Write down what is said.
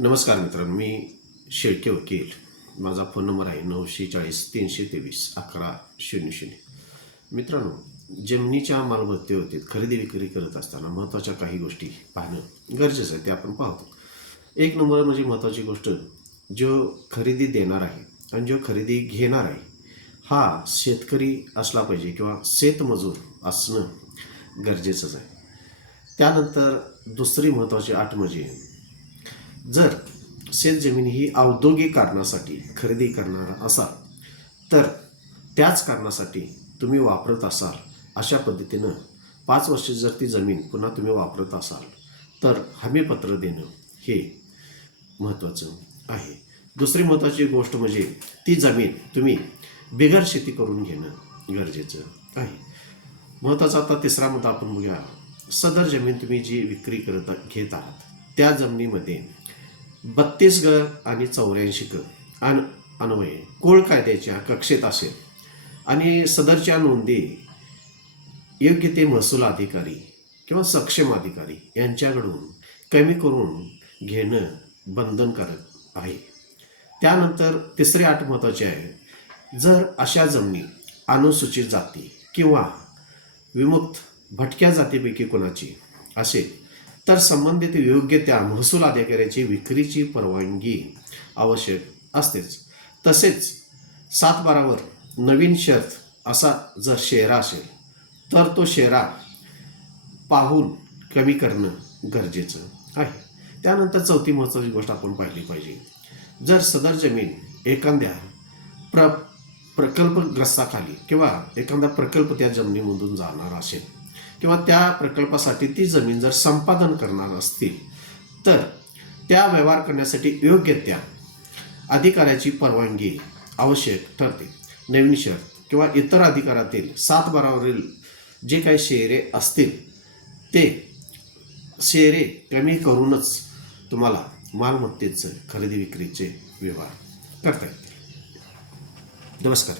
नमस्कार मित्रांनो मी शेळके वकील. माझा फोन नंबर आहे नऊशे चाळीस तीनशे तेवीस अकरा शून्य शून्य. मित्रांनो जमिनीच्या मालमत्तेवरती खरेदी विक्री करत असताना महत्त्वाच्या काही गोष्टी पाहणं गरजेचं आहे ते आपण पाहतो. एक नंबर म्हणजे महत्त्वाची गोष्ट जो खरेदी देणार आहे आणि जो खरेदी घेणार आहे हा शेतकरी असला पाहिजे किंवा शेतमजूर असणं गरजेचंच आहे. त्यानंतर दुसरी महत्त्वाची आठ म्हणजे जर शेतजमीन ही औद्योगिक कारणासाठी खरेदी करणार असाल तर त्याच कारणासाठी तुम्ही वापरत असाल अशा पद्धतीनं पाच वर्ष जर ती जमीन पुन्हा तुम्ही वापरत असाल तर हमीपत्र देणं हे महत्त्वाचं आहे. दुसरी महत्त्वाची गोष्ट म्हणजे ती जमीन तुम्ही बिगर शेती करून घेणं गरजेचं आहे. महत्त्वाचा आता तिसरा मुद्दा आपण बघूया. सदर जमीन तुम्ही जी विक्री करत घेत आहात त्या जमिनीमध्ये बत्तीस ग आणि चौऱ्याऐंशी ग. अन अन्वये कोळ कायद्याच्या कक्षेत असेल. आणि सदरच्या नोंदी योग्य ते महसूल अधिकारी किंवा सक्षम अधिकारी यांच्याकडून कमी करून घेणं बंधनकारक आहे. त्यानंतर तिसरी आठ महत्त्वाची आहे जर अशा जमिनी अनुसूचित जाती किंवा विमुक्त भटक्या जातीपैकी कोणाची असेल तर संबंधित योग्य त्या महसूल अधिकाऱ्याची विक्रीची परवानगी आवश्यक असतेच. तसेच सात बारावर नवीन शर्त असा जर शेरा असेल तर तो शेरा पाहून कमी करणं गरजेचं आहे. त्यानंतर चौथी महत्त्वाची गोष्ट आपण पाहिली पाहिजे. जर सदर जमीन एखाद्या प्र प्रकल्पग्रस्ताखाली किंवा एखादा प्रकल्प त्या जमिनीमधून जाणार असेल किंवा त्या प्रकल्पासाठी ती जमीन जर संपादन करणार असतील तर त्या व्यवहार करण्यासाठी योग्य त्या अधिकाऱ्याची परवानगी आवश्यक ठरते. नवीन शहर किंवा इतर अधिकारातील सात बारावरील जे काही शेरे असतील ते शेरे कमी करूनच तुम्हाला मालमत्तेचं खरेदी विक्रीचे व्यवहार करता येतील. नमस्कार.